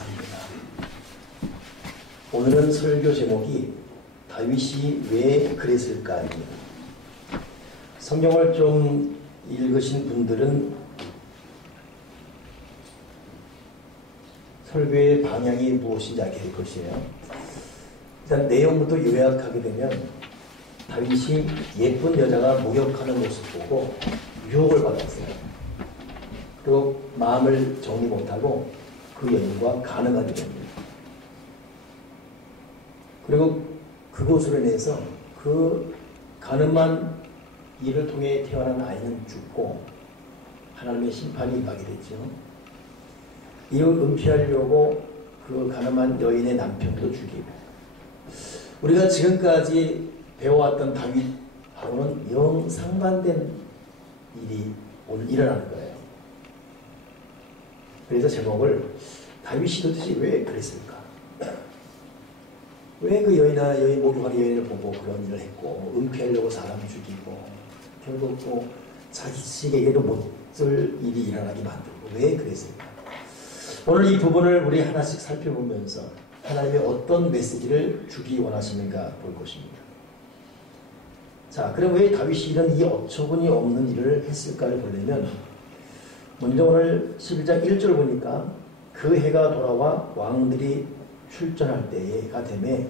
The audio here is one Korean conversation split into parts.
감사합니다. 오늘은 설교 제목이 다윗이 왜 그랬을까입니다. 성경을 좀 읽으신 분들은 설교의 방향이 무엇인지 알게 될 것이에요. 일단 내용부터 요약하게 되면 다윗이 예쁜 여자가 목욕하는 모습 보고 유혹을 받았어요. 그리고 마음을 정리 못하고 그 여인과 간음하게 됩니다. 그리고 그것으로 인해서 그 간음한 일을 통해 태어난 아이는 죽고 하나님의 심판이 임하게 되죠. 이를 은폐하려고 그 간음한 여인의 남편도 죽이고, 우리가 지금까지 배워왔던 다윗하고는 영 상반된 일이 오늘 일어나는 거예요. 그래서 제목을 다윗이 도대체 왜 그랬을까? 왜 그 여인 목욕하는 여인을 보고 그런 일을 했고, 은폐하려고 사람을 죽이고, 결국 또 자식에게도 못쓸 일이 일어나게 만들고, 왜 그랬을까? 오늘 이 부분을 우리 하나씩 살펴보면서 하나님의 어떤 메시지를 주기 원하시는가 볼 것입니다. 자, 그럼 왜 다윗이 이런 이 어처구니 없는 일을 했을까를 보려면, 먼저 오늘 11장 1절 보니까 그 해가 돌아와 왕들이 출전할 때가 되매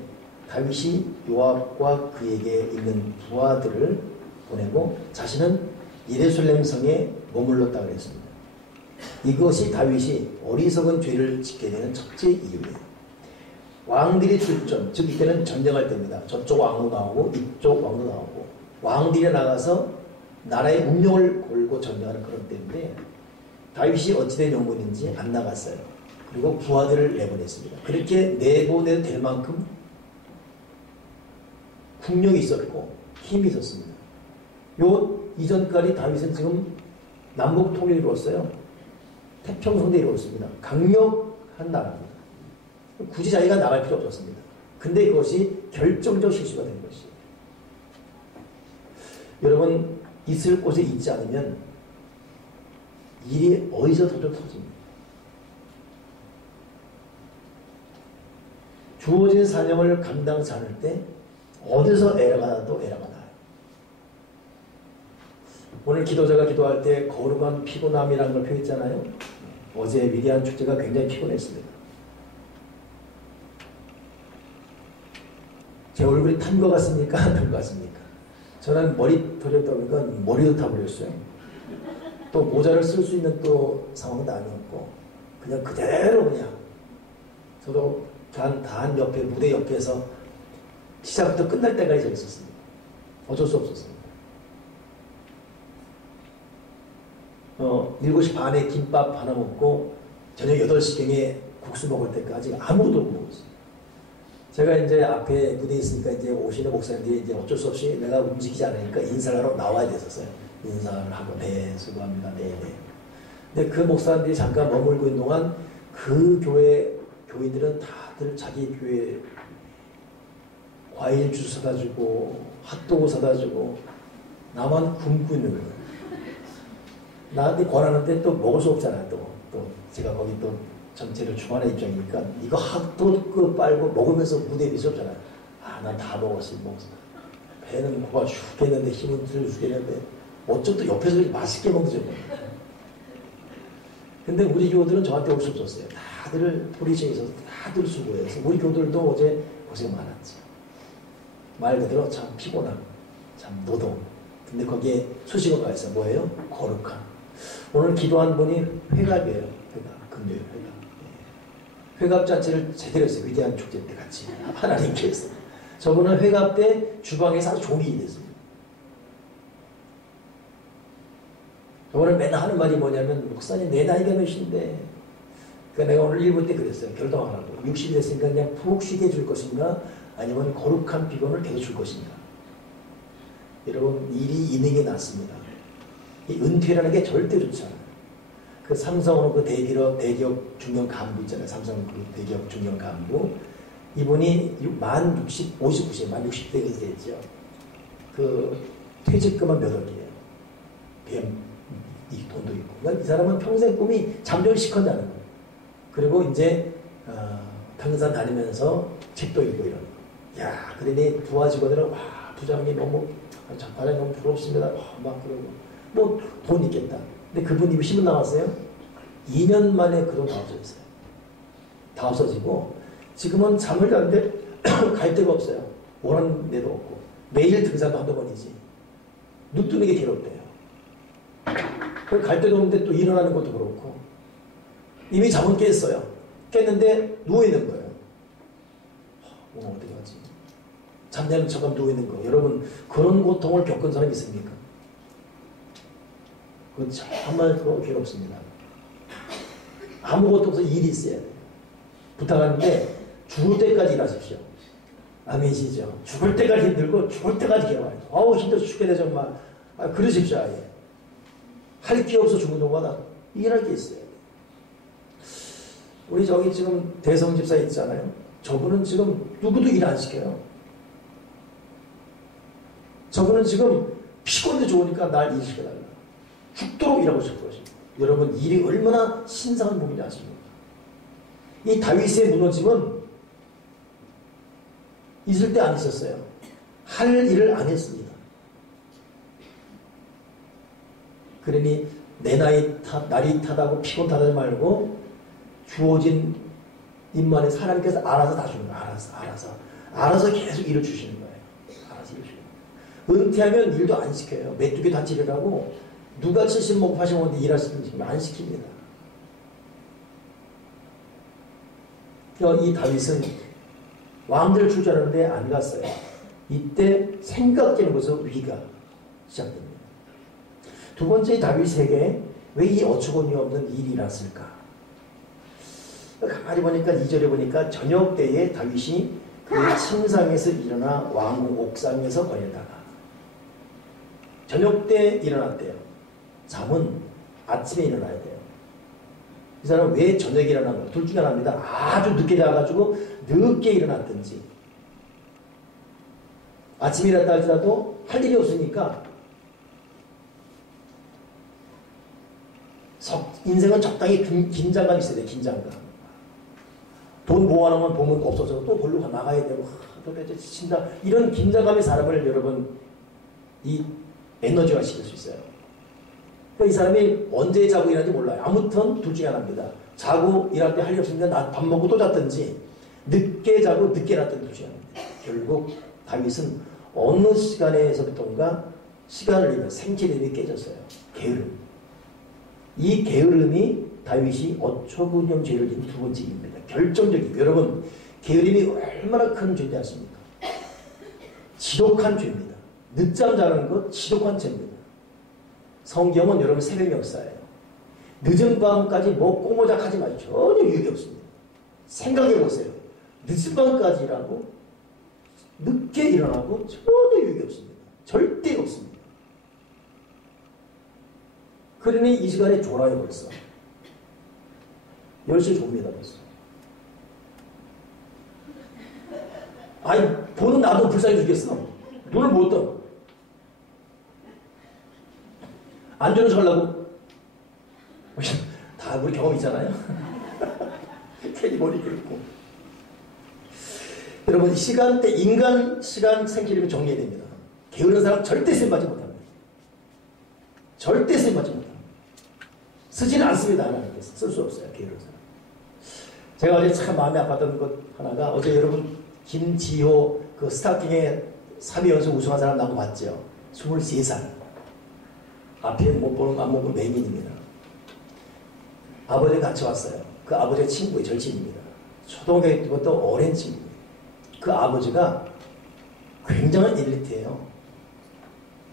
다윗이 요압과 그에게 있는 부하들을 보내고 자신은 예루살렘 성에 머물렀다고 했습니다. 이것이 다윗이 어리석은 죄를 짓게 되는 첫째 이유예요. 왕들이 출전, 즉 이때는 전쟁할 때입니다. 저쪽 왕도 나오고 이쪽 왕도 나오고, 왕들이 나가서 나라의 운명을 걸고 전쟁하는 그런 때인데 다윗이 어찌된 영문인지 안 나갔어요. 그리고 부하들을 내보냈습니다. 그렇게 내보내도 될 만큼 국력이 있었고 힘이 있었습니다. 요 이전까지 다윗은 지금 남북 통일을 이루었어요. 태평성대 이루었습니다. 강력한 나라입니다. 굳이 자기가 나갈 필요 없었습니다. 근데 그것이 결정적 실수가 된 것이에요. 여러분, 있을 곳에 있지 않으면 일이 어디서부터 터집니다. 주어진 사명을 감당치 않을 때 어디서 에러가 나도 에러가 나요. 오늘 기도자가 기도할 때 거룩한 피곤함이라는 걸 표했잖아요. 어제 위대한 축제가 굉장히 피곤했습니다. 제 얼굴이 탄 것 같습니까? 안 탄 것 같습니까? 저는 머리털이었다 보니까 머리도 타버렸어요. 또 모자를 쓸 수 있는 또 상황도 아니었고, 그냥 그대로 그냥 저도 단 옆에, 무대 옆에서 시작부터 끝날 때까지 서 있었습니다. 어쩔 수 없었습니다. 7시 반에 김밥 하나 먹고 저녁 8시경에 국수 먹을 때까지 아무것도 못 먹었어요. 제가 이제 앞에 무대에 있으니까 이제 오시는 목사님들이 이제 어쩔 수 없이 내가 움직이지 않으니까 인사를 하러 나와야 됐었어요. 인사를 하고, 네, 수고합니다. 네, 네. 근데 그 목사님들이 잠깐 머물고 있는 동안 그 교회 교인들은 다들 자기 교회 과일 주스 사다 주고 핫도그 사다 주고 나만 굶고 있는 거예요. 나한테 권하는데 또 먹을 수 없잖아요. 또 제가 거기 또 전체를 주관의 입장이니까 이거 핫도그 빨고 먹으면서 무대에 미쳤잖아요. 아, 난 다 먹었어. 배는 고파 죽겠는데 힘은 들어주겠는데 어쩜 또 옆에서 이렇게 맛있게 먹죠. 근데 우리 교우들은 저한테 올 수 없었어요. 다들 포리션에 있어서 다들 수고해서 우리 교우들도 어제 고생 많았죠. 말 그대로 참 피곤함, 참 노동. 근데 거기에 수식어가 있어요. 뭐예요? 거룩함. 오늘 기도한 분이 회갑이에요. 회갑, 금요일 회갑. 회갑 자체를 제대로 했어요. 위대한 축제 때 같이 하나님께서. 저분은 회갑 때 주방에서 아주 종이 일했습니다. 저번에 맨날 하는 말이 뭐냐면, 목사님 내 나이가 몇인데, 그러니까 내가 오늘 1부 때 그랬어요. 결정하라고. 60이 됐으니까 그냥 푹 쉬게 해줄 것인가, 아니면 거룩한 비건을 계속 줄 것인가. 여러분, 일이 있는 게 낫습니다. 이 은퇴라는 게 절대 좋지 않아요. 그 삼성으로 그 대기업 중견 간부 있잖아요. 삼성 그 대기업 중견 간부. 이분이 만 59세, 만 60대가 됐죠. 그 퇴직금은 몇 억이에요. 이 돈도 있고. 그러니까 이 사람은 평생 꿈이 잠정식헌다는 거예요. 그리고 이제 당산 다니면서 책도 읽고 이런 거. 야, 그러니 부하 직원들은 와, 부장님 너무 과장님 너무 부럽습니다. 막 그러고 뭐 돈 있겠다. 근데 그분이 신문 나왔어요. 2년 만에 그 돈 다 없어졌어요. 다 없어지고 지금은 잠을 자는데 갈 데가 없어요. 오라는 데도 없고 매일 등산도 한두 번이지. 눈 뜨는 게 괴롭대요. 갈 데도 없는데 또 일어나는 것도 그렇고 이미 잠은 깼어요. 깼는데 누워있는 거예요. 어떻게 하지? 잠자는 척하면 누워있는 거. 여러분 그런 고통을 겪은 사람이 있습니까? 그건 정말 괴롭습니다. 아무것도 없어 일이 있어야 돼요. 부탁하는데 죽을 때까지 일하십시오. 아멘이시죠? 죽을 때까지 힘들고 죽을 때까지 괴로워요. 아우 힘들어 죽겠네 정말. 그러십시오. 아예. 할 게 없어 죽는 동안 일할 게 있어요. 우리 저기 지금 대성 집사 있잖아요. 저분은 지금 누구도 일 안 시켜요. 저분은 지금 피곤도 좋으니까 날 일 시켜달라. 죽도록 일하고 싶을 것입니다. 여러분 일이 얼마나 신성한 몸인지 아십니까? 이 다윗의 무너짐은 있을 때 안 있었어요. 할 일을 안 했습니다. 그러니 내 날이 타다고 피곤 타다지 말고 주어진 임만에 사람께서 알아서 다 주는 거예요. 알아서 계속 일을 주시는 거예요. 알아서 일을 주시는 거예요. 은퇴하면 일도 안 시켜요. 메뚜기 단치를 하고 누가 70 먹고 80 먹는데 일하시는지 안 시킵니다. 이 다윗은 왕들 출전하는데 안 갔어요. 이때 생각되는 위가 시작됩니다. 두 번째 다윗에게 왜 이 어처구니 없는 일이 났을까? 가만히 보니까 2절에 보니까 저녁 때에 다윗이 그의 침상에서 일어나 왕궁 옥상에서 거닐다가 저녁 때 일어났대요. 잠은 아침에 일어나야 돼요. 이 사람은 왜 저녁에 일어나는가? 둘 중에 하나입니다. 아주 늦게 자가지고 늦게 일어났든지 아침에 일어났다 할지라도 할 일이 없으니까 인생은 적당히 긴장감이 있어야 돼요. 긴장감. 돈 모아놓으면 보면 없어서 또 벌로 나가야 되고 도대체 지친다. 이런 긴장감의 사람을 여러분 이 에너지화 시킬 수 있어요. 그러니까 이 사람이 언제 자고 일하는지 몰라요. 아무튼 둘 중에 하나입니다. 자고 일할 때 할 일 없으니까 밥 먹고 또 잤든지 늦게 자고 늦게 일어났든지 둘 중에 하나입니다. 결국 다윗은 어느 시간에서부터인가 시간을 잃으면 생체림이 깨졌어요. 게으름. 이 게으름이 다윗이 어처구니 없는 죄를 지은 두 번째 일입니다. 결정적이고 여러분 게으름이 얼마나 큰 죄인지 아십니까? 지독한 죄입니다. 늦잠 자는 것 지독한 죄입니다. 성경은 여러분 새벽 역사예요. 늦은 밤까지 뭐 꼬모작 하지 마시고 전혀 유익이 없습니다. 생각해 보세요. 늦은 밤까지 일하고 늦게 일어나고 전혀 유익이 없습니다. 절대 없습니다. 그러니 이 시간에 졸아요 벌써. 10시에 좁니다 벌써. 아니 보는 나도 불쌍해 죽겠어. 눈을 못 떠. 안주는 척하려고 다 우리 경험 있잖아요. 괜히 머리 긁고. 여러분 시간대 인간 시간 생기려면 정리해야 됩니다. 게으른 사람 절대 쓰임받지 못합니다. 절대 쓰임받지 못합니다. 쓰지는 않습니다. 하나님께서 쓸 수 없어요. 게으른 사람. 제가 어제 참 마음이 아팠던 것 하나가 어제 여러분 김지호 그 스타킹에 3위 연속 우승한 사람 나온 거 봤죠? 23살. 앞에 못 보는 안 보는 맹인입니다. 아버지가 같이 왔어요. 그 아버지의 친구의 절친입니다. 초등학교 때부터 오랜 친구입니다. 그 아버지가 굉장한 엘리트예요.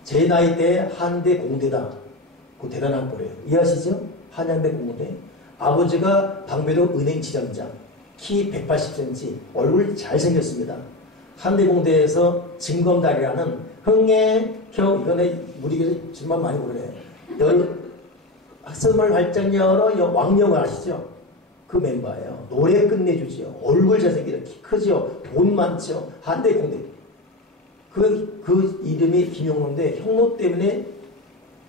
제 나이 때 한대 공대다. 그 대단한 꼴이에요. 이해하시죠? 한양대 공대. 아버지가 방배동 은행 지점장. 키 180cm. 얼굴 잘생겼습니다. 한대공대에서 증검다리라는 흥애형 이거는 우리 교수 정말 많이 모르네요. 학습을 활짝 열어 왕영을 아시죠? 그 멤버예요. 노래 끝내주지요. 얼굴 잘생기죠. 키 크지요. 돈 많죠. 한대공대. 그 이름이 김용로인데 형로 때문에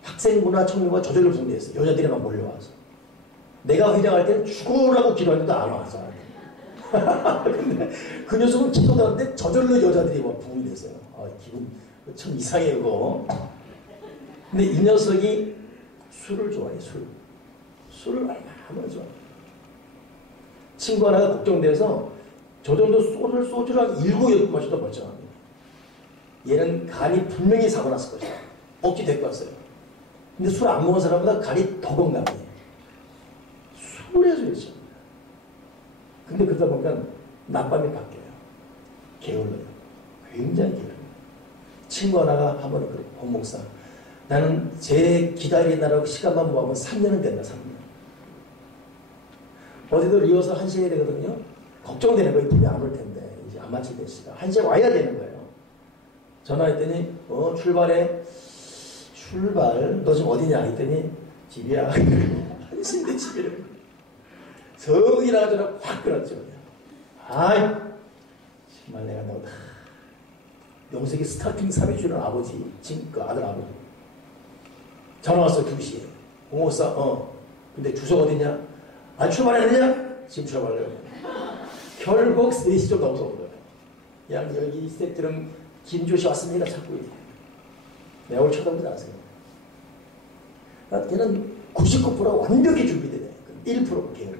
학생부나 청년부가 저절로 붕괴했어요. 여자들이 막 몰려와서. 내가 회장할 때는 죽으라고 기도했는데 안 와서. 근데 그 녀석은 기도도 하는데 저절로 여자들이 막 부흥이 됐어요. 기분 참 이상해요, 그거. 근데 이 녀석이 술을 좋아해, 술을 얼마나 좋아해. 친구 하나가 걱정돼서 저 정도 소주를 한 7, 8 마셔도 멀쩡합니다. 얘는 간이 분명히 사고 났을 것이다. 억지 데리고 왔어요. 근데 술 안 먹은 사람보다 간이 더 건강해. 술에서 있습니다. 근데 그러다 보니까 낮밤이 바뀌어요. 게을러요. 굉장히 게을러요. 친구 하나가 한 번은 그래요. 홍 목사. 나는 제 기다리느라고 시간만 모아보면 3년은 된다, 3년. 어디도 리허설 1시에 해야 되거든요. 걱정되는 거예요. 팀이 안 올 텐데. 이제 안 마칠 때 시간. 1시에 와야 되는 거예요. 전화했더니, 출발. 너 지금 어디냐? 했더니, 집이야. 1시인데 집이래. 저기 나가더라 확 끊었죠. 아이, 정말 내가 너 명색이 스타팅 3위 주는 아버지, 지금 그 아들 아버지. 전화 왔어, 2시에. 공호사, 근데 주소 어디냐? 출발해야 되냐? 지금 출발해요. 결국 3시 좀 넘어서 온 거예요. 양 여기 스태프들은 김조씨 왔습니다. 자꾸 얘기해. 내가 오늘 쳐다보지 않았어요. 걔는 99%가 완벽히 준비되네. 1% 계열.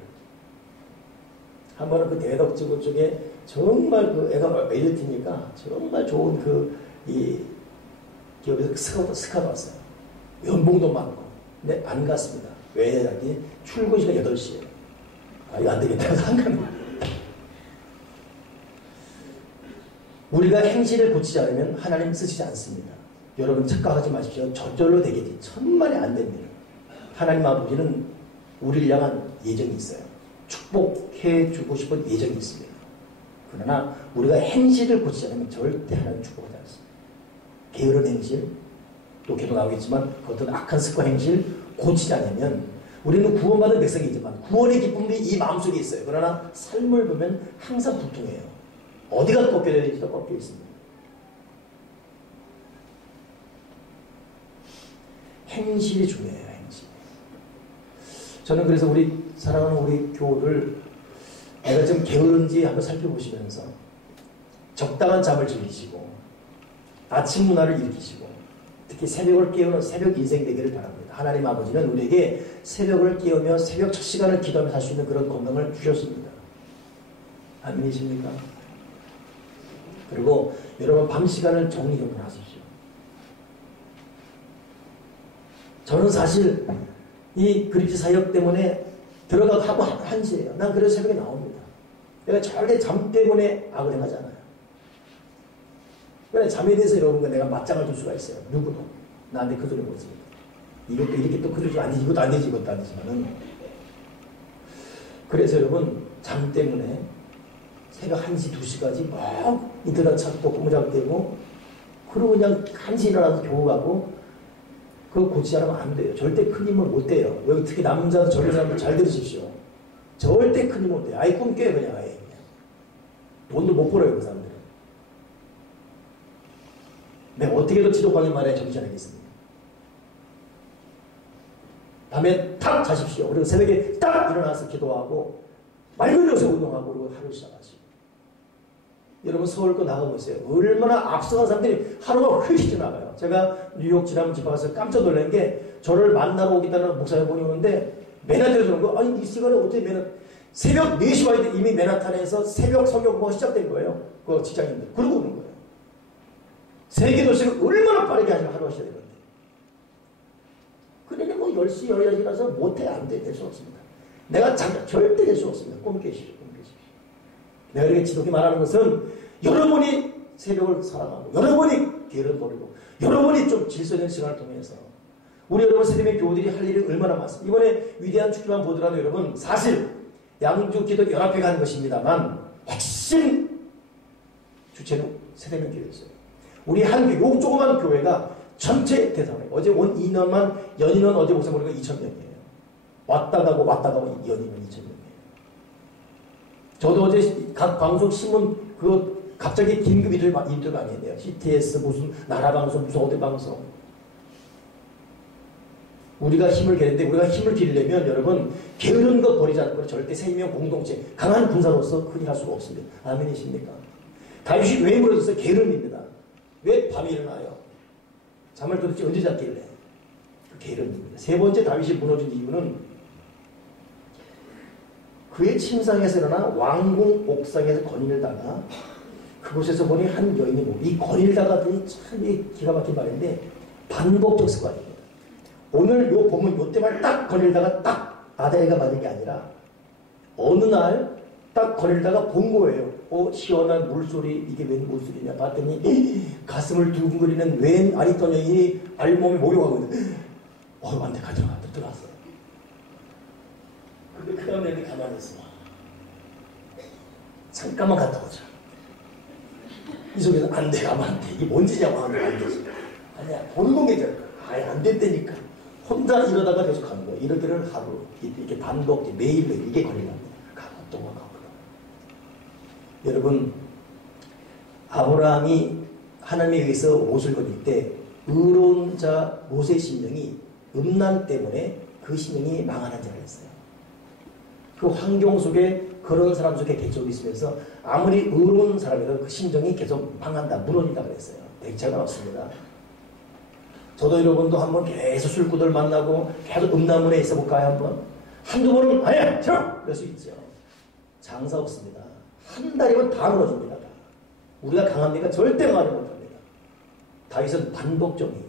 한 번은 그 대덕지구 쪽에 정말 그 애가 에이티니까 정말 좋은 이 기업에서 스카가 왔어요. 연봉도 많고. 근데 안 갔습니다. 왜? 여기 출근 시간 8시에. 이거 안 되겠다. 안 가는 거예요. 우리가 행실을 고치지 않으면 하나님 쓰시지 않습니다. 여러분 착각하지 마십시오. 저절로 되겠지. 천만에 안 됩니다. 하나님 아버지는 우리를 향한 예정이 있어요. 축복해 주고 싶은 예정이 있습니다. 그러나 우리가 행실을 고치지 않으면 절대 하나님 축복하지 않습니다. 게으른 행실, 또 계속 나오겠지만 그 어떤 악한 습관 행실 고치지 않으면 우리는 구원받은 백성이지만 구원의 기쁨이 이 마음속에 있어요. 그러나 삶을 보면 항상 불통해요. 어디가 꺾여야 되는지도 꺾여 있습니다. 행실이 중요해요. 행실. 저는 그래서 우리 사랑하는 우리 교우를 내가 좀 게으른지 한번 살펴보시면서 적당한 잠을 즐기시고 아침 문화를 일으키시고 특히 새벽을 깨우는 새벽 인생 되기를 바랍니다. 하나님 아버지는 우리에게 새벽을 깨우며 새벽 첫 시간을 기도하며 살 수 있는 그런 건강을 주셨습니다. 아멘이십니까? 그리고 여러분 밤 시간을 정리정돈하십시오. 저는 사실 이 그리스 사역 때문에 들어가고 하고 1시예요. 난 그래서 새벽에 나옵니다. 내가 절대 잠 때문에 악을 행하지 않아요. 그래 잠에 대해서 여러분과 내가 맞짱을 둘 수가 있어요. 누구도 나한테 그 소리 못 씁니다. 이것도 이렇게 또 그러지 안 되지, 이것도 안 되지, 이것도 안 되지만은. 그래서 여러분 잠 때문에 새벽 1시, 2시까지 막 인터넷 찾고 공작되고 그러고 그냥 1시 일어나서 교우 가고 그거 고치지 않으면 안 돼요. 절대 큰 힘을 못 돼요. 여기 특히 남자 젊은 사람들 잘 들으십시오. 절대 큰 힘을 못 돼요. 아예 꿈깨요 그냥 아예. 그냥. 돈도 못 벌어요 그 사람들은. 내가 어떻게 해도 지독하게 말해 정신 차리겠습니다. 밤에 탁 자십시오. 그리고 새벽에 딱 일어나서 기도하고 맑은 여기서 운동하고 그리고 하루 시작하시고. 여러분 서울 거 나가보세요. 얼마나 앞서간 사람들이 하루가 훨씬 지나가요. 제가 뉴욕 지난번 집에 가서 깜짝 놀란 게 저를 만나러 오겠다는 목사님분이 오는데 맨하탄에서 오는 거 아니 이 시간에 어떻게 새벽 4시 와야 돼. 이미 맨하탄에서 새벽 성경 공부가 시작된 거예요. 그 직장인들. 그러고 오는 거예요. 세계 도시가 얼마나 빠르게 하루 하셔야 되는데. 그러니 뭐 10시, 11시라서 못해 안 돼. 될 수 없습니다. 내가 절대 될 수 없습니다. 꿈 깨시오. 내가 이렇게 지독히 말하는 것은 여러분이 새벽을 사랑하고 여러분이 게으름 버리고 여러분이 좀 질서있는 시간을 통해서 우리 여러분 세대의 교우들이 할 일이 얼마나 많습니다. 이번에 위대한 축제만 보더라도 여러분 사실 양주 기도 연합회가 하는 것입니다만 핵심 주체는 세대명 교회였어요. 우리 한 교회, 요 조그만 교회가 전체 대상에 어제 온 인원만 연인원 어제 목사 보니까 2,000명이에요. 왔다 가고 연인원 2,000명. 저도 어제 각 방송 신문 그거 갑자기 긴급 인터뷰 많이 했네요. CTS 무슨 나라 방송 무슨 어디 방송. 우리가 힘을 기르는데 우리가 힘을 기르려면 여러분 게으른 것 버리지 않고 절대 생명 공동체 강한 군사로서 큰일 할 수가 없습니다. 아멘이십니까? 다윗이 왜 무너졌어요? 게으름입니다. 왜 밤에 일어나요? 잠을 도대체 언제 잤길래? 그 게으름입니다. 세 번째 다윗이 무너진 이유는 그의 침상에서 일어나 왕궁 옥상에서 거닐다가 그곳에서 보니 한 여인이 보고 이 거닐다가더니 참 기가 막힌 말인데 반복적 습관입니다. 오늘 요 보면 요 때만 딱 거닐다가 딱 아다리가 맞은 게 아니라 어느 날 딱 거닐다가 본 거예요. 시원한 물소리, 이게 웬 물소리냐 봤더니 가슴을 두근거리는 웬 아리떤 여인이 알몸에 목욕하고 있는데 안돼 들어갔어요. 근데 그 다음에 가만히 있어. 잠깐만 갔다 오자. 이 속에서 안 돼, 가면 안 돼. 이게 뭔 짓이냐고 하는데 안 되지. 아니야, 보는 관계잖아. 아예 안 됐다니까. 혼자 이러다가 계속 가는 거야. 이러기를 하루, 이렇게 반복, 매일매일 이게 걸리랍니다. 가고 또 가고. 여러분, 아브라함이 하나님에 의해서 옷을 거닐 때 의로운 자 롯의 심령이 음란 때문에 그 심령이 망하는 자가 있어요. 그 환경 속에 그런 사람 속에 개척이 있으면서 아무리 의로운 사람이라도 그 심정이 계속 망한다, 무너진다 그랬어요. 대체가 없습니다. 저도 여러분도 한번 계속 술꾼들 만나고 계속 음란문에 있어 볼까요? 한번? 한두 번은 아니야! 싫어! 그럴 수 있죠. 장사 없습니다. 한 달이면 다 무너집니다. 우리가 강합니까? 절대 강하지 못합니다. 다윗은 반복적이에요.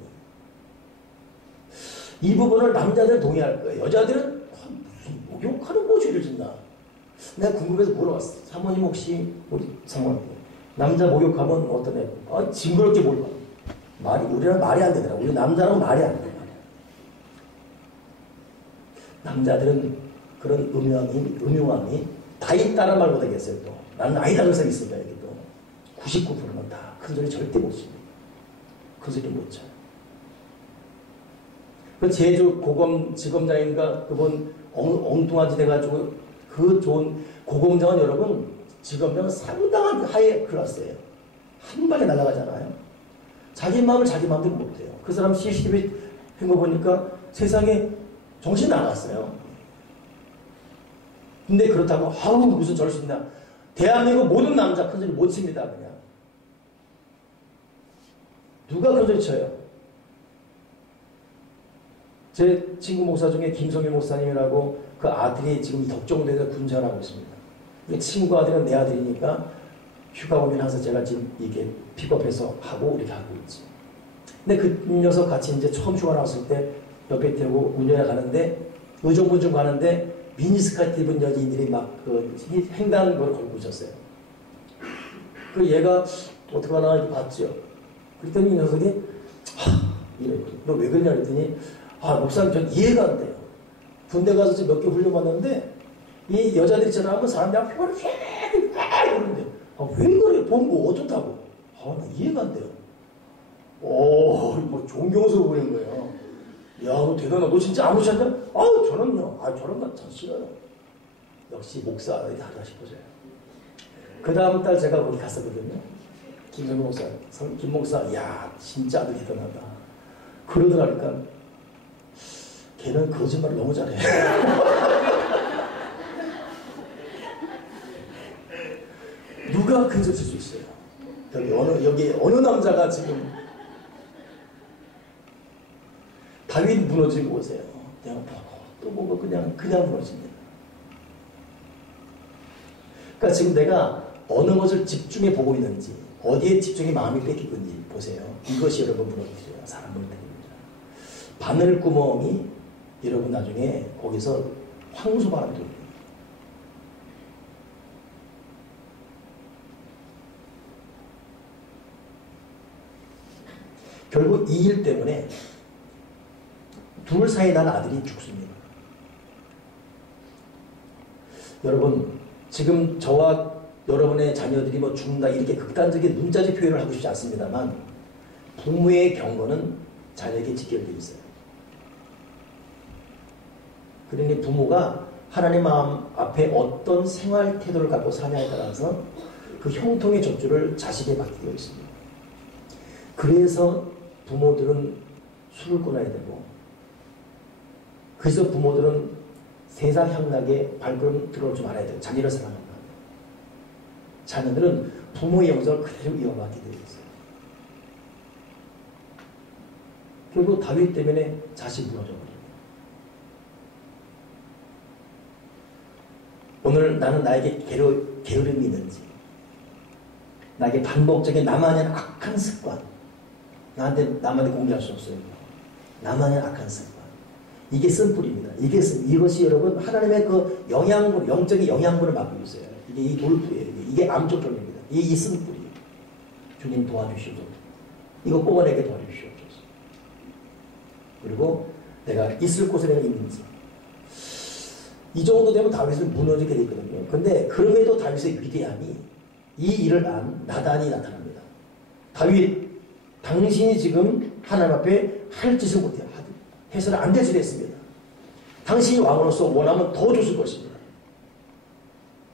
이 부분을 남자들은 동의할 거예요. 여자들은 무슨 목욕하는 거 죄를 짓나? 내가 궁금해서 물어봤어. 사모님 혹시 우리 사모님 남자 목욕하면 어떤 애? 징그럽게 몰라. 우리랑 말이 안 되더라. 우리 남자랑 말이 안 돼. 남자들은 그런 음흉함이 다 있다는 말 못하겠어요. 또 나는 아니다 그런 생각이 있습니다. 여기 또 99%는 다 큰 소리 절대 못 씁니다. 큰 소리 못 쳐요. 그 제주 고검지검장인가 그분 엉뚱한 짓 해가지고 그 좋은 고검장은 여러분 지검장은 상당한 하이 클래스예요. 한 방에 날아가잖아요. 자기 마음을 자기 마음대로 못해요. 그 사람 CCTV 한 거 보니까 세상에 정신 나갔어요. 근데 그렇다고 무슨 저럴 수 있나. 대한민국 모든 남자 큰 소리 못 칩니다. 그냥. 누가 큰 소리 쳐요? 제 친구 목사 중에 김성일 목사님이라고 그 아들이 지금 덕종대에서 군전하고 있습니다. 친구 아들은 내 아들이니까 휴가 오면 항상 제가 지금 이게 픽업해서 하고 이렇게 하고 있지. 근데 그 녀석 같이 이제 처음 휴가 나왔을 때 옆에 태우고 운전해 가는데 의정부중 가는데 미니스커트 입은 여인들이 막 그 횡단보도를 걸고 있었어요. 그 얘가 어떻게 하나 이렇게 봤죠. 그랬더니 이 녀석이 이래. 너 왜 그러냐 그랬더니 목사님 전 이해가 안 돼요. 군대 가서 몇 개 훈련받는데 이 여자들이 전화하면 사람들이 피곤을 휙 그러는데 왜 그래? 본거 어쩌다고? 나 이해가 안 돼요. 뭐 존경스러워 보이는 거예요. 야, 너 대단하다. 너 진짜 아무렇지 않냐? 저는요. 저런 거 참 싫어요. 역시 목사들이 다르다 싶어져요. 그 다음 달 제가 거기 갔었거든요. 김성근 목사, 김 목사, 야, 진짜 아주 대단하다. 그러더라니까 걔는 거짓말을 너무 잘해. 누가 큰 소리 칠 수 있어요? 여기 어느 남자가 지금 다윗 무너진 거 보세요. 그냥 보고 또 보고 그냥 무너집니다. 그러니까 지금 내가 어느 것을 집중해 보고 있는지 어디에 집중이 마음이 뺏길 건지 보세요. 이것이 여러분 무너뜨려요. 사람 무너뜨립니다. 바늘구멍이 여러분 나중에 거기서 황소바람이 돌려요. 결국 이 일 때문에 둘 사이 난 아들이 죽습니다. 여러분 지금 저와 여러분의 자녀들이 죽는다 이렇게 극단적인 문자적 표현을 하고 싶지 않습니다만 부모의 경고는 자녀에게 직결되어 있어요. 그러니 부모가 하나님 마음 앞에 어떤 생활 태도를 갖고 사냐에 따라서 그 형통의 젖줄을 자식에 받게 되어 있습니다. 그래서 부모들은 술을 끊어야 되고 그래서 부모들은 세상 향락에 발걸음 들어오지 말아야 돼요. 자기를 사랑한다. 자녀들은 부모의 영성을 그대로 이어받게 되어 있어요. 결국 다윗 때문에 자식 무너져 버립니다. 오늘 나는 나에게 게으름이 있는지, 나에게 반복적인 나만의 악한 습관, 남한테 공개할 수 없어요. 나만의 악한 습관. 이게 쓴뿌리입니다. 이것이 여러분 하나님의 그 영양분, 영적인 영양분을 맡고 있어요. 이게 이 돌뿌리예요. 이게 암초점입니다. 이 쓴뿌리. 주님 도와주시고 이거 뽑아내게 도와주시옵소서. 그리고 내가 있을 곳에 내가 있는지. 이 정도 되면 다윗은 무너지게 되거든요. 근데 그럼에도 다윗의 위대함이 이 일을 안 나단이 나타납니다. 다윗, 당신이 지금 하나님 앞에 할 짓을 못해요. 해서는 안 될 짓을 했습니다. 당신이 왕으로서 원하면 더 줬을 것입니다.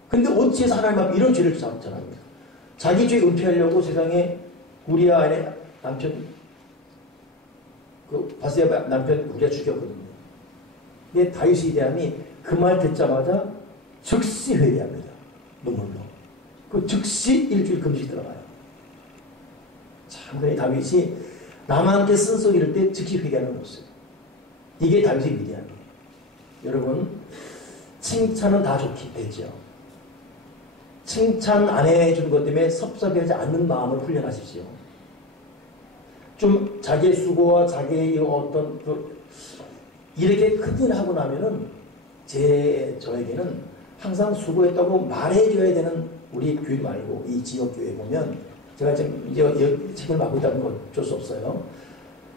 근데 어찌해서 하나님 앞에 이런 죄를 전합니까? 자기 죄 은폐하려고 세상에 우리아의 남편, 바세바 남편 우리가 죽였거든요. 근데 다윗의 위대함이 그 말 듣자마자 즉시 회개합니다. 눈물로. 그 즉시 일주일 금식 들어가요. 참, 그래 다윗이 남한테 쓴속 이럴 때 즉시 회개하는 모습. 이게 다윗의 위대함이에요. 여러분, 칭찬은 다 좋게 되죠. 칭찬 안 해주는 것 때문에 섭섭해하지 않는 마음을 훈련하십시오. 좀 자기의 수고와 자기의 어떤 이렇게 큰 일 하고 나면은 저에게는 항상 수고했다고 말해줘야 되는 우리 교회 말고 이 지역교회 보면 제가 지금 이제 책을 맡고 있다 보면 어쩔 수 없어요.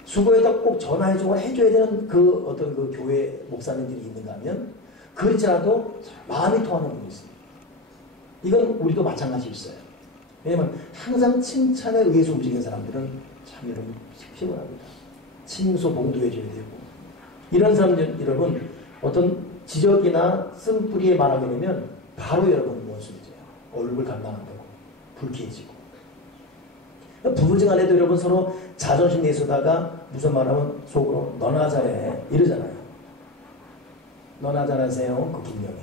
수고했다고 꼭 전화해주고 해줘야 되는 그 어떤 그 교회 목사님들이 있는가 하면 그렇지라도 마음이 통하는 분이 있습니다. 이건 우리도 마찬가지 있어요. 왜냐면 항상 칭찬에 의해서 움직이는 사람들은 참 여러분 피곤합니다. 칭소 봉도해줘야 되고 이런 사람들 여러분 어떤 지적이나 쓴뿌리에 말하게 되면 바로 여러분 원수이죠. 얼굴 감당한다고 불쾌해지고 부부증 안에도 여러분 서로 자존심 내서다가 무슨 말하면 속으로 너나 잘해 이러잖아요. 너나 잘하세요. 그 김명희.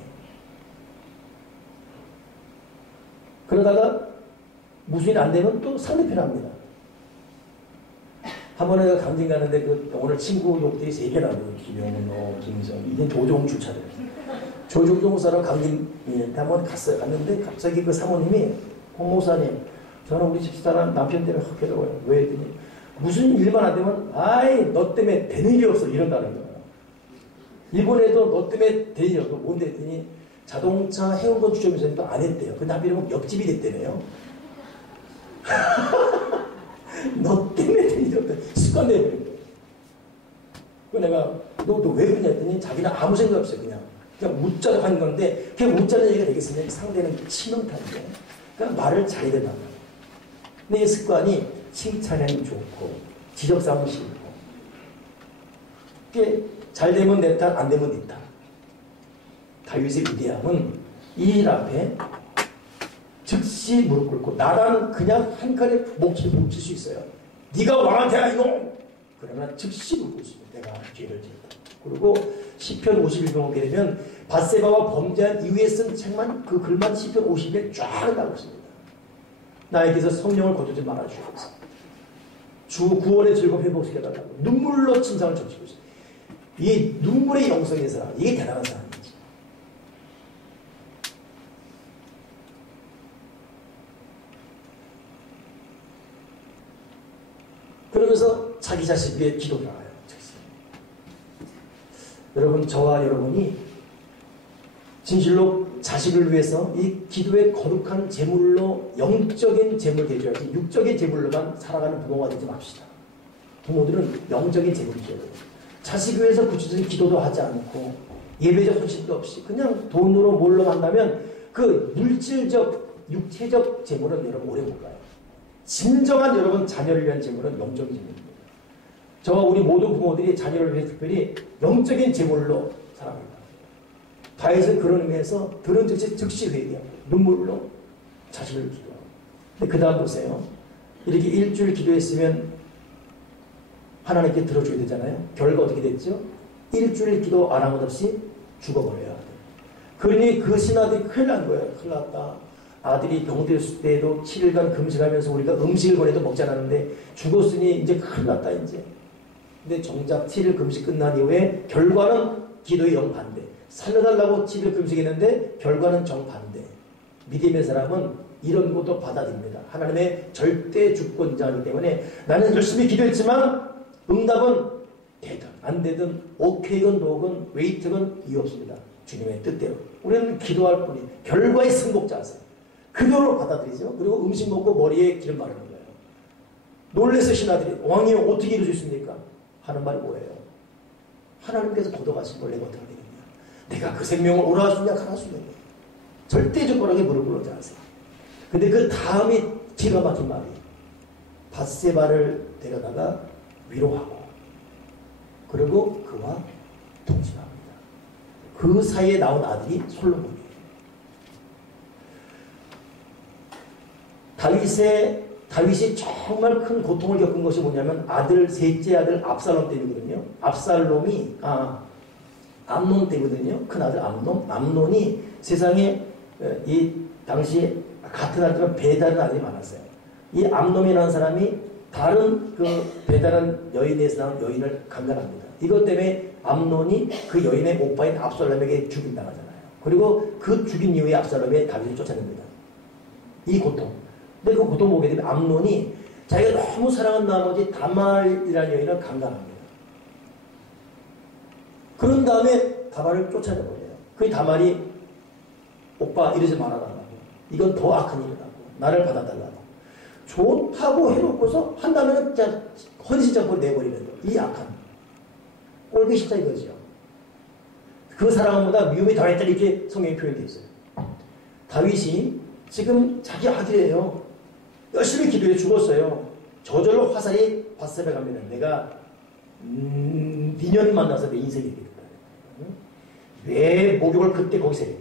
그러다가 무슨 일 안 되면 또 상대편 합니다. 한 번에 내가 강진 가는데 오늘 친구 욕들이 3개 나와요. 김영훈, 김성, 이게 조종 주차를. 조종 사람 강진한테 한번 갔어요. 갔는데 갑자기 그 사모님이 홍 목사님, 저는 우리 집사람 남편 때문에 확 괴로워요. 왜 했더니 무슨 일만 안 되면 아이 너 때문에 되는 일이 없어 이런다는 거예요. 일본에도 너 때문에 되는 일이 없어. 뭔데 했더니 자동차 해운권 주점에서도 안 했대요. 근데 하필이면 옆집이 됐대네요. 너 때문에 되는 일이 없다. 습관대로. 그 내가 너 왜 그러냐 했더니 자기는 아무 생각 없어요. 그냥 웃자고 하는 건데 그게 웃자는 얘기가 되겠으면 상대는 치명타인데 그러니까 말을 잘해야 된다. 근데 이 습관이 칭찬은 좋고 지적사항은 싫고 그게 잘 되면 내 탓, 안 되면 네 탓. 다윗의 위대함은 이 일 앞에 즉시 무릎 꿇고 나라는 그냥 한 칼에 묵힐 수 있어요. 네가 왕한테 하 이놈! 그러나 즉시 무릎 꿇습니다. 내가 죄를 지었다. 그리고 시편 51편 오게 되면 밧세바와 범죄한 이후에 쓴 책만 그 글만 시편 50에 쫙 나오고 있습니다. 나에게서 성령을 거두지 말아주옵소서. 주 구원의 즐거움 회복시켜달라고 눈물로 칭찬을 적시고 있어요. 이 눈물의 영성의 사람, 이게 대단한 사람이지. 그러면서 자기 자신 위해 기도를 하요. 여러분, 저와 여러분이 진실로 자식을 위해서 이 기도의 거룩한 제물로 영적인 제물 대줘야지 육적인 제물로만 살아가는 부모가 되지 맙시다. 부모들은 영적인 제물을 줘야 돼요. 자식 위해서 구체적인 기도도 하지 않고 예배적 헌신도 없이 그냥 돈으로 뭘로 한다면 그 물질적 육체적 제물은 여러분 오래 못 가요. 진정한 여러분 자녀를 위한 제물은 영적인 제물입니다. 저와 우리 모든 부모들이 자녀를 위해 특별히 영적인 제물로 살아갑니다. 다윗은 그런 의미에서 들은 즉시 회개하고 눈물로 자식을 기도하고. 근데 그 다음 보세요. 이렇게 일주일 기도했으면 하나님께 들어줘야 되잖아요. 결과 어떻게 됐죠? 일주일 기도 안 한 것 없이 죽어버려야 돼. 그러니 그 신하들이 큰일 난 거예요. 큰일 났다. 아들이 병들었을 때에도 7일간 금식하면서 우리가 음식을 보내도 먹지 않았는데 죽었으니 이제 큰일 났다 이제. 근데 정작 7일 금식 끝난 이후에 결과는 기도의 영반대. 살려달라고 7일 금식했는데 결과는 정반대. 믿음의 사람은 이런 것도 받아들입니다. 하나님의 절대 주권자이기 때문에 나는 열심히 기도했지만 응답은 되든 안 되든 오케이건 노건 웨이트건 이유 없습니다. 주님의 뜻대로. 우리는 기도할 뿐이 결과의 승복자세요. 그대로 받아들이죠. 그리고 음식 먹고 머리에 기름 바르는 거예요. 놀래서 신하들이 왕이 어떻게 이럴 수 있습니까? 하는 말이 뭐예요? 하나님께서 걷어가신 걸 내가 어떻게 하겠냐. 내가 그 생명을 오라 할 수 있냐 가라 수 있냐. 절대 조건하게 무릎 꿇지 않으세요. 근데 그 다음이 기가 막힌 말이 밧세바를 데려다가 위로하고 그리고 그와 동침합니다. 그 사이에 나온 아들이 솔로몬이에요. 다윗이 정말 큰 고통을 겪은 것이 뭐냐면 셋째 아들 압살롬 때문이거든요. 압살롬이 암논 때거든요. 큰 아들 암논이 세상에 이 당시 같은 아들은 배다른 아들이 많았어요. 이 암논이라는 사람이 다른 그 배다른 여인에서 나온 여인을 강간합니다. 이것 때문에 암논이 그 여인의 오빠인 압살롬에게 죽임당하잖아요. 그리고 그 죽인 이후에 압살롬이 다윗을 쫓아냅니다. 이 고통. 근데 그 고통 보게 되면 암논이 자기가 너무 사랑한 나머지 다말이라는 여인을 강간합니다. 그런 다음에 다말을 쫓아내버려요. 그 다말이 오빠 이러지 말아달라고. 이건 더 악한 일이라고. 나를 받아달라고. 좋다고 해놓고서 한다면 그냥 헌신장포를 내버리는 거예요. 이 악한. 꼴기 십자 이거죠. 그 사랑보다 미움이 더했다 이렇게 성경에 표현되어 있어요. 다윗이 지금 자기 아들이에요. 열심히 기도해 죽었어요. 저절로 화살이 밧세바에 갑니다. 내가 니년 만나서 내 인생이 되겠다. 왜 목욕을 그때 거기서 해요?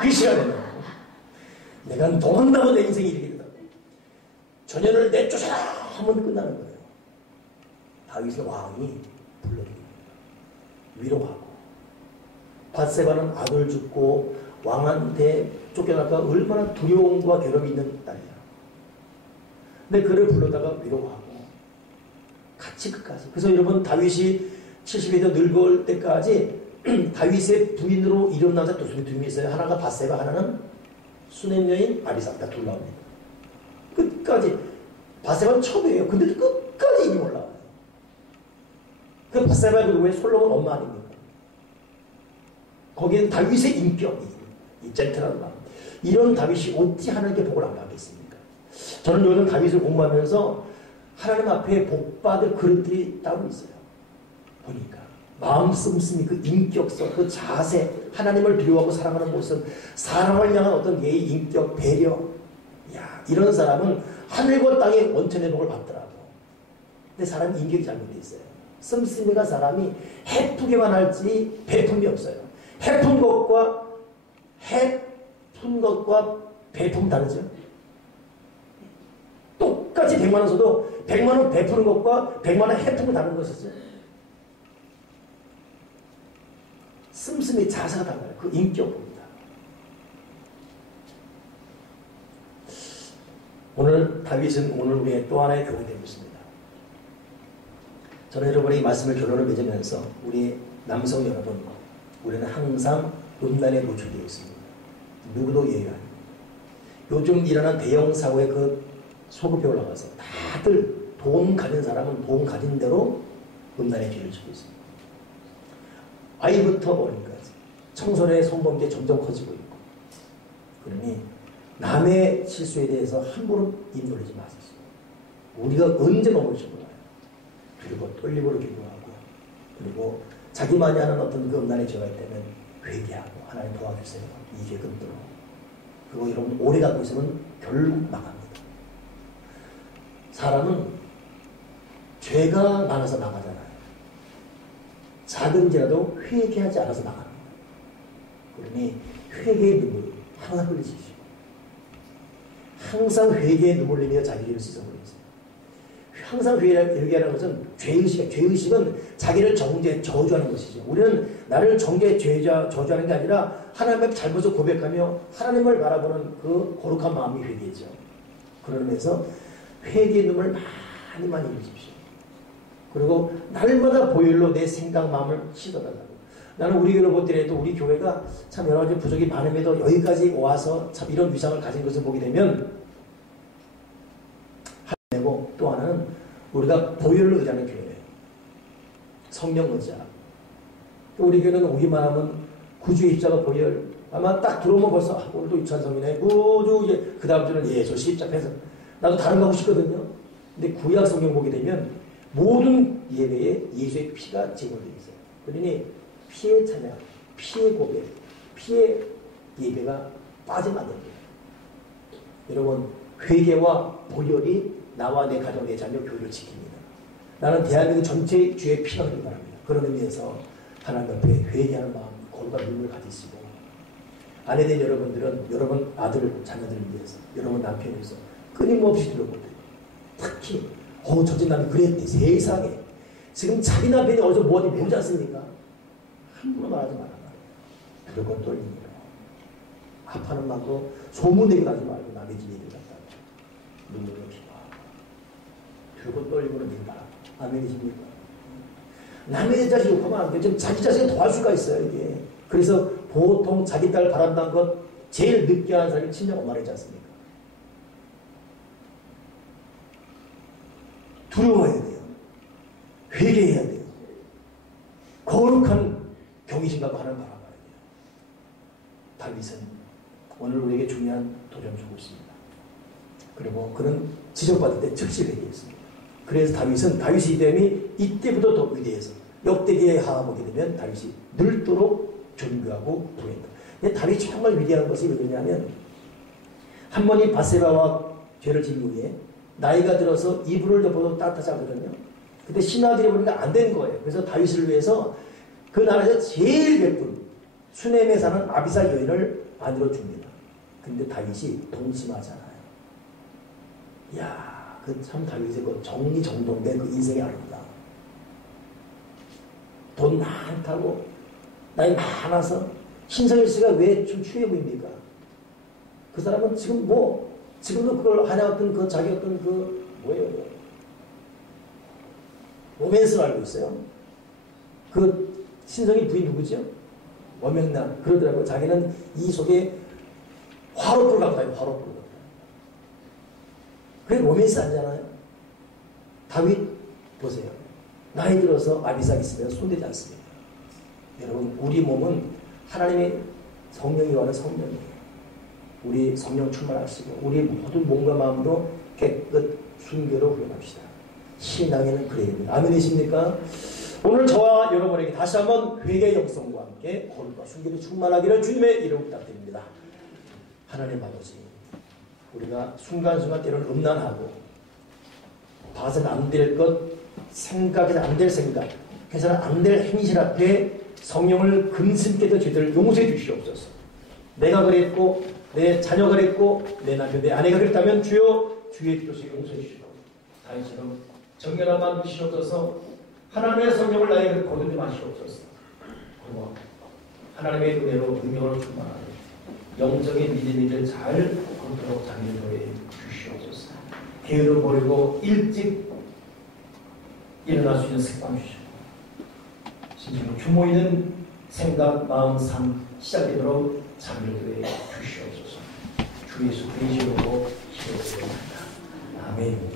그 시간에는 내가 너한다고 내 인생이 이렇게 되다. 전현을 내쫓아라 하면 끝나는 거예요. 다윗의 왕이 불러드립니다. 위로하고 밧세바는 아들 죽고 왕한테 쫓겨날까 얼마나 두려움과 괴로움이 있는 딸이야. 근데 그를 불러다가 위로하고 같이 끝까지. 그래서 여러분 다윗이 70이 더 늙을 때까지 다윗의 부인으로 이름 남자 두 명이 있어요. 하나가 밧세바, 하나는 수넴 여인 아비삭다 둘 나옵니다. 끝까지 밧세바는 첩이에요. 근데 끝까지 이름이 올라와요. 그 밧세바가 누구예요? 솔로몬 엄마 아닙니까? 거기는 다윗의 인격이 이 젠틀한 마음. 이런 다윗이 어찌 하나님께 복을 안 받겠습니까? 저는 요즘 다윗을 공부하면서 하나님 앞에 복받을 그릇들이 따로 있어요. 보니까 마음 씀씀이 그 인격성, 그 자세, 하나님을 두려워하고 사랑하는 모습, 사람을 향한 어떤 예의, 인격, 배려. 야, 이런 사람은 하늘과 땅의 원천의 복을 받더라고. 근데 사람 인격이 잘못되어 있어요. 씀씀이가 사람이 해프기만 할지 베품이 없어요. 해픈 것과 베품 다르죠? 똑같이 100만 원 써도 100만 원 베푸는 것과 100만 원 해품은 다른 것이죠. 씀씀이 자세가 달라요. 그 인격입니다. 오늘 다윗은 오늘 우리의 또 하나의 교훈이 되고 있습니다. 저는 여러분의 이 말씀을 결론을 맺으면서 우리 남성 여러분, 우리는 항상 음란에 노출되어 있습니다. 누구도 예외 아닙니다. 요즘 일어난 대형 사고의 그 소급에 올라가서 다들 돈 가진 사람은 돈 가진 대로 음란의 길을 지고 있습니다. 아이부터 어른까지 청소년의 성범죄 점점 커지고 있고, 그러니 남의 실수에 대해서 함부로 입 놀리지 마세요. 우리가 언제 넘어질지 몰라요. 그리고 떨림으로 기도하고, 그리고 자기만이 하는 어떤 그 음란의 죄가 있다면 회개하고 하나님 도와주세요. 이 죄 끊도록. 그거 여러분 오래 갖고 있으면 결국 나갑니다. 사람은 죄가 많아서 나가잖아요. 작은 죄라도 회개하지 않아서 나갑니다. 그러니 회개의 눈물 항상 흘리십시오. 항상 회개의 눈물 흘리며 자기 길을 씻어버리세요. 항상 회개하는 것은 죄의식은 자기를 저주하는 것이죠. 우리는 나를 저주하는 게 아니라 하나님의 잘못을 고백하며 하나님을 바라보는 그 거룩한 마음이 회개죠. 그러면서 회개의 눈을 많이 읽으십시오. 그리고 날마다 보혈로 내 생각 마음을 씻어달라고. 나는 우리 교회를 보더라도 우리 교회가 참 여러 가지 부족이 많음에도 여기까지 와서 참 이런 위상을 가진 것을 보게 되면 하나님이고, 또 하나는 우리가 보혈을 의지하는 교회예요. 성령 의자. 우리 교회는 오기만 하면 구주의 십자가 보혈, 아마 딱 들어오면 벌써 오늘도 유찬성이네, 구주, 이제 그 다음 주는 예수 십자가에서 나도 다른 거 하고 싶거든요. 근데 구약 성경 보게 되면 모든 예배에 예수의 피가 제공되어 있어요. 그러니 피의 찬양, 피의 고백, 피의 예배가 빠지면 안 됩니다. 여러분, 회개와 보혈이 나와 내 가정, 내 자녀 교회를 지킵니다. 나는 대한민국 전체의 주의 피가 흐르기 바랍니다. 그런 의미에서 하나님 앞에 회개하는 마음, 거룩한 눈을 가지시고, 아내된 여러분들은 여러분 아들, 자녀들을 위해서, 여러분 남편을 위해서 끊임없이 들어보세요. 특히 저 집 남편이 그랬대. 세상에 지금 자기 남편이 어디서 뭐하니 배우지 않습니까? 함부로 말하지 말아라. 그럴 건 떨립니다. 아파는 마음으로 소문내고 가지 말고 남의 집 얘기를 갖다 눈물로 기도하고 들고 떨림으로 민다. 아멘이십니까? 남의 자식 욕하면 안 돼. 지금 자기 자식이 더 할 수가 있어요, 이게. 그래서 보통 자기 딸 바란다는 것 제일 늦게 하는 사람이 친정 엄마이지 않습니까? 두려워해야 돼요. 회개해야 돼요. 거룩한 경외심 갖고 하나님 바라봐야 돼요. 다윗은 오늘 우리에게 중요한 도전 주고 있습니다. 그리고 그는 지적받을 때 즉시 회개했습니다. 그래서 다윗이 이때부터 더 위대해서 역대기에 하보게 되면 다윗이 늙도록 존귀하고 부했다. 근데 다윗이 정말 위대한 것이 왜냐하면 한 번이 바세바와 죄를 지은 후에 나이가 들어서 이불을 덮어도 따뜻하지 않거든요. 그때 신하들이 보니까 안 된 거예요. 그래서 다윗을 위해서 그 나라에서 제일 예쁜 수넴에 사는 아비사 여인을 아내로 줍니다. 근데 다윗이 동심하잖아요. 이야, 그 참 다윗의 그 정리정돈된 그 인생이 아닙니다. 돈 많다고 나이 많아서 신성일 씨가 왜 좀 추해 보입니까? 그 사람은 지금도 그걸 하냐 어떤 그 자기 어떤 그 뭐예요? 로맨스를 알고 있어요. 그 신성이 부인 누구죠? 원명남. 그러더라고요. 자기는 이 속에 화로불을 갖고 다녀요. 화로불을. 그게 로맨스 아니잖아요. 다윗 보세요. 나이 들어서 아비삭 있으면 손대지 않습니다. 여러분, 우리 몸은 하나님의 성령이 와는 성령이에요. 우리 성령 충만하시고 우리 모든 몸과 마음도 깨끗 순결로 훈련합시다. 신앙에는 그래야 됩니다. 아멘이십니까? 오늘 저와 여러분에게 다시 한번 회개의 영성과 함께 거룩과 순결이 충만하기를 주님의 이름으로 부탁드립니다. 하나님 아버지, 우리가 순간순간 때로는 음란하고 봐서는 안 될 것, 생각해서 안 될 생각, 해서는 안 될 행실 앞에 성령을 근심께서 죄들을 용서해 주시옵소서. 내가 그랬고 내 자녀가 그랬고 내 남편 내 아내가 그랬다면 주여 주의 뜻을 용서해 주시고 다윗처럼 정결한 마음 주시옵소서. 하나님의 성령을 나에게 거두지 마시옵소서. 그리고 하나님의 은혜로 능력으로 충만하게 영적인 믿음이들 잘 거두도록 장려해 주시옵소서. 게으름 버리고 일찍 일어날 수 있는 습관 주시고 진정으로 규모 있는 생각, 마음, 삶 시작되도록 장려해 주시옵소서. 주 예수 그리스도로 기도드립니다. 아멘.